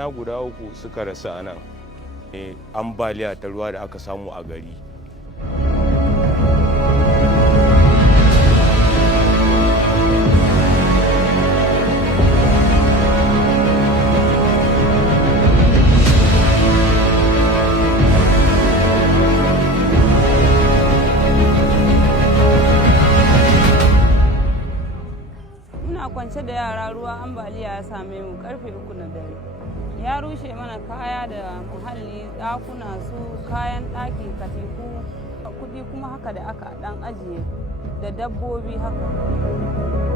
'ya'yana guda 3 suka rasu a nan ambaliya ta ruwa da aka samu a gari. Kwance da yara ruwa ambaliya ya same mu karfe 3 na dare. Ya rushe mana kaya da muhalli, ɗakuna su kayan ɗaki, katifu, kuɗi kuma haka da aka ɗan ajiye da dabbobi haka.